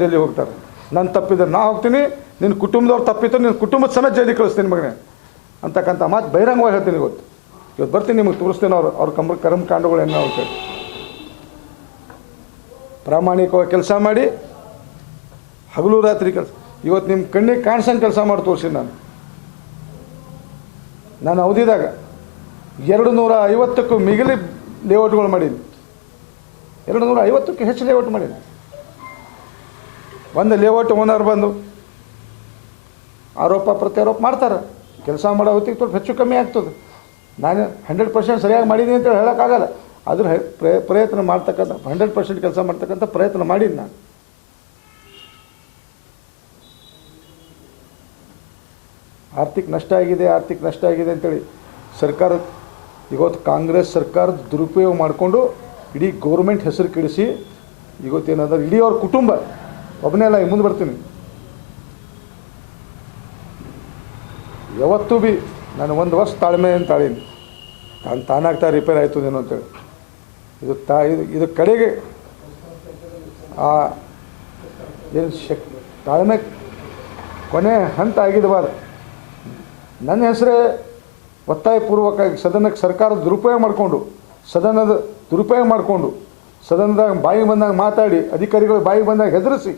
ಜೈಲಿಗೆ ಹೋಗ್ತಾರೆ. ನನ್ನ ತಪ್ಪಿದ್ರೆ ನಾ ಹೋಗ್ತೀನಿ ನಿನ್ನ ಕುಟುಂಬದವ್ರು ತಪ್ಪಿತ್ತು ನಿನ್ನ ಕುಟುಂಬದ ಸಮೇತ ಜೈಲಿಗೆ ಕಳಿಸ್ತೀನಿ ಮಗನೇ. ಅಂತಕ್ಕಂಥ ಮಾತು ಬಹಿರಂಗವಾಗಿ ಹೇಳ್ತೀನಿ ಇವತ್ತು. ಇವತ್ತು ಬರ್ತೀನಿ ನಿಮಗೆ ತೋರಿಸ್ತೀನಿ ಅವ್ರು ಅವ್ರ ಕರ್ಮ ಕರ್ಮಕಾಂಡಗಳು ಏನೋ ಕೇಳಿ ಪ್ರಾಮಾಣಿಕವಾಗಿ ಕೆಲಸ ಮಾಡಿ, ಹಗಲು ರಾತ್ರಿ ಕೆಲಸ ಇವತ್ತು ನಿಮ್ಮ ಕಣ್ಣಿಗೆ ಕಾಣಿಸಂಗೆ ಕೆಲಸ ಮಾಡಿ ತೋರಿಸಿ ನಾನು. ನಾನು ಅವಧಿದಾಗ ಎರಡು ನೂರ ಐವತ್ತಕ್ಕೂ ಮಿಗಿಲಿ ಲೇಔಟ್ಗಳು ಮಾಡೀನಿ. ಎರಡು ನೂರ ಐವತ್ತಕ್ಕೂ ಹೆಚ್ಚು ಲೇಔಟ್ ಮಾಡೀನಿ. ಒಂದು ಲೇಔಟ್ ಓನರ್ ಬಂದು ಆರೋಪ ಪ್ರತ್ಯಾರೋಪ ಮಾಡ್ತಾರೆ. ಕೆಲಸ ಮಾಡೋ ಹೊತ್ತಿಗೆ ಸ್ವಲ್ಪ ಹೆಚ್ಚು ಕಮ್ಮಿ ಆಗ್ತದೆ. ನಾನು ಹಂಡ್ರೆಡ್ ಪರ್ಸೆಂಟ್ ಸರಿಯಾಗಿ ಮಾಡಿದ್ದೀನಿ ಅಂತ ಹೇಳೋಕ್ಕಾಗಲ್ಲ. ಆದರೂ ಪ್ರಯತ್ನ ಮಾಡ್ತಕ್ಕಂಥ ಹಂಡ್ರೆಡ್ ಪರ್ಸೆಂಟ್ ಕೆಲಸ ಮಾಡ್ತಕ್ಕಂಥ ಪ್ರಯತ್ನ ಮಾಡಿದ್ದು ನಾನು. ಆರ್ಥಿಕ ನಷ್ಟ ಆಗಿದೆ, ಆರ್ಥಿಕ ನಷ್ಟ ಆಗಿದೆ ಅಂತೇಳಿ ಸರ್ಕಾರ, ಇವತ್ತು ಕಾಂಗ್ರೆಸ್ ಸರ್ಕಾರದ ದುರುಪಯೋಗ ಮಾಡಿಕೊಂಡು ಇಡೀ ಗೌರ್ಮೆಂಟ್ ಹೆಸರು ಕೆಡಿಸಿ, ಇವತ್ತೇನಾದ್ರೆ ಇಡೀ ಅವ್ರ ಕುಟುಂಬ ಒಬ್ಬನೇ ಅಲ್ಲ ಮುಂದೆ ಬರ್ತೀನಿ. ಯಾವತ್ತೂ ಬಿ ನಾನು ಒಂದು ವರ್ಷ ತಾಳ್ಮೆ ಅಂತ ತಾಳೀನಿ. ತಾನು ತಾನಾಗ್ತಾ ರಿಪೇರ್ ಆಯಿತು ನೀನು ಅಂತೇಳಿ. ಇದು ತಾ, ಇದು ಇದು ಕಡೆಗೆ ಆ, ಏನು ಶಕ್, ತಾಳ್ಮೆ ಕೊನೆ ಹಂತ ಆಗಿದಬಾರ್ದು ನನ್ನ ಹೆಸರೇ ಒತ್ತಾಯಪೂರ್ವಕವಾಗಿ ಸದನಕ್ಕೆ ಸರ್ಕಾರ ದುರುಪಯೋಗ ಮಾಡಿಕೊಂಡು, ಸದನದ ದುರುಪಯೋಗ ಮಾಡಿಕೊಂಡು ಸದನದಾಗ ಬಾಯಿ ಬಂದಾಗ ಮಾತಾಡಿ, ಅಧಿಕಾರಿಗಳು ಬಾಯಿ ಬಂದಾಗ ಹೆದರಿಸಿ.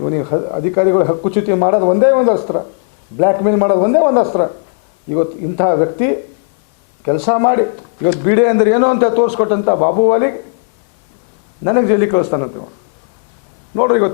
ಇವನಿಗೆ ಹ, ಅಧಿಕಾರಿಗಳು ಹಕ್ಕುಚ್ಯುತಿ ಮಾಡೋದು ಒಂದೇ ಒಂದು ಅಸ್ತ್ರ. ಬ್ಲ್ಯಾಕ್ ಮೇಲ್ ಮಾಡೋದು ಒಂದೇ ಒಂದು ಅಸ್ತ್ರ. ಇವತ್ತು ಇಂಥ ವ್ಯಕ್ತಿ ಕೆಲಸ ಮಾಡಿ, ಇವತ್ತು ಬಿಡೆ ಅಂದರೆ ಏನು ಅಂತ ತೋರಿಸ್ಕೊಟ್ಟಂಥ ಬಾಬು ವಾಲಿಗೆ ನನಗೆ ಜೈಲಿಗೆ ಕಳಿಸ್ತಾನಂತೆ. ನೋಡ್ರಿ ಇವತ್ತು